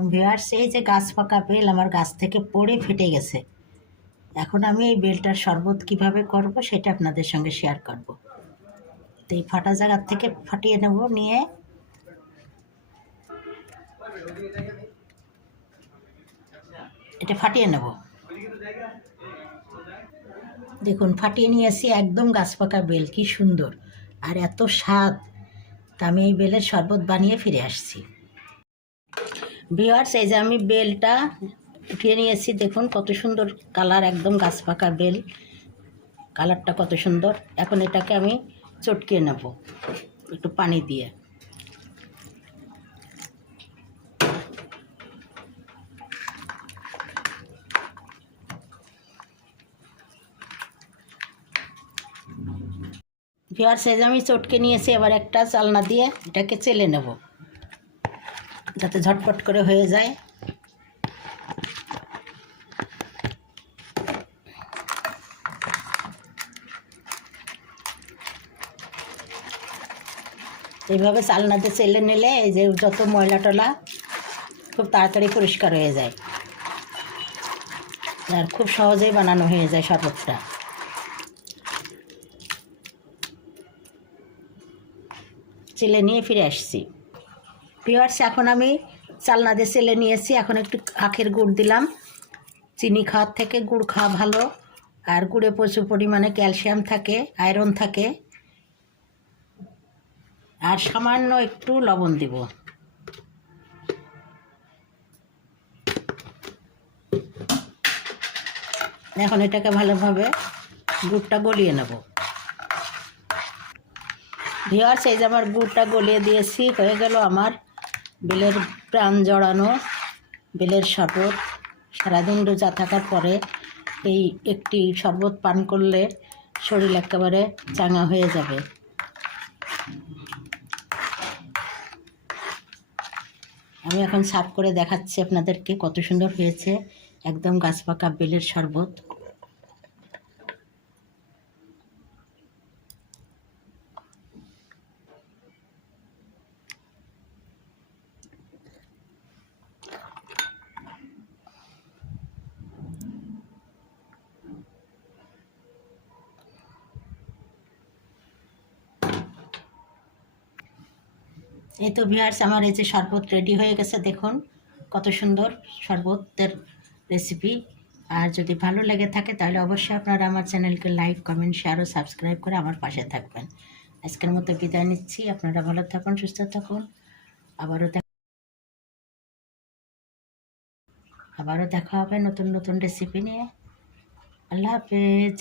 দেখুন ভিওয়ার্স এই যে গাছ পাকা বেল আমার গাছ থেকে পড়ে ফেটে গেছে। এখন আমি এই বেলটার শরবত কীভাবে করব সেটা আপনাদের সঙ্গে শেয়ার করব। তো এই ফাটা জায়গার থেকে ফাটিয়ে নেব, নিয়ে এটা ফাটিয়ে নেব। দেখুন, ফাটিয়ে নিয়েছি একদম গাছ পাকা বেল, কি সুন্দর, আর এত স্বাদ। তা আমি এই বেলের শরবত বানিয়ে ফিরে আসছি। ভিওয়ার্স এই যে আমি বেলটা উঠিয়ে নিয়েছি, দেখুন কত সুন্দর কালার, একদম গাছ পাকা বেল। কালারটা কত সুন্দর। এখন এটাকে আমি চটকিয়ে নেব, একটু পানি দিয়ে। ভিওয়ার্স এই যে আমি চটকে নিয়েছি, এবার একটা চালনা দিয়ে এটাকে চেলে নেব। যাতে ঝটপট করে হয়ে যায়। এইভাবে চালনাতে চেলে নিলে এই যে যত ময়লা টলা খুব তাড়াতাড়ি পরিষ্কার হয়ে যায়। আর খুব সহজেই বানানো হয়ে যায় শরবতটা। চেলে নিয়ে ফিরে আসছি। পিওয়ার্স এখন আমি চালনা দিয়ে চেলে নিয়েছি। এখন একটু আখের গুড় দিলাম। চিনি খাওয়ার থেকে গুড় খাওয়া ভালো। আর গুড়ে প্রচুর পরিমাণে ক্যালসিয়াম থাকে, আয়রন থাকে। আর সামান্য একটু লবণ দিব। এখন এটাকে ভালোভাবে গুড়টা গলিয়ে নেব। ভিওয়ার্স এই যে আমার গুড়টা গলিয়ে দিয়েছি, হয়ে গেল আমার বেলের প্রাণ জড়ানো, বেলের শরবত সারাদিন রোজা থাকার পরে এই একটি শরবত পান করলে শরীর একেবারে চাঙা হয়ে যাবে। আমি এখন সার্ভ করে দেখাচ্ছি আপনাদেরকে কত সুন্দর হয়েছে। একদম গাছ পাকা বেলের শরবত। এই তো ভিয়ার্স আমার এই যে শরবত রেডি হয়ে গেছে, দেখুন কত সুন্দর শরবতের রেসিপি আর যদি ভালো লেগে থাকে, তাহলে অবশ্যই আপনারা আমার চ্যানেলকে লাইক কমেন্ট শেয়ার ও সাবস্ক্রাইব করে আমার পাশে থাকবেন। আজকের মতো বিদায় নিচ্ছি, আপনারা ভালো থাকুন, সুস্থ থাকুন। আবারও দেখা আবারও দেখা হবে নতুন নতুন রেসিপি নিয়ে। আল্লাহ হাফেজ।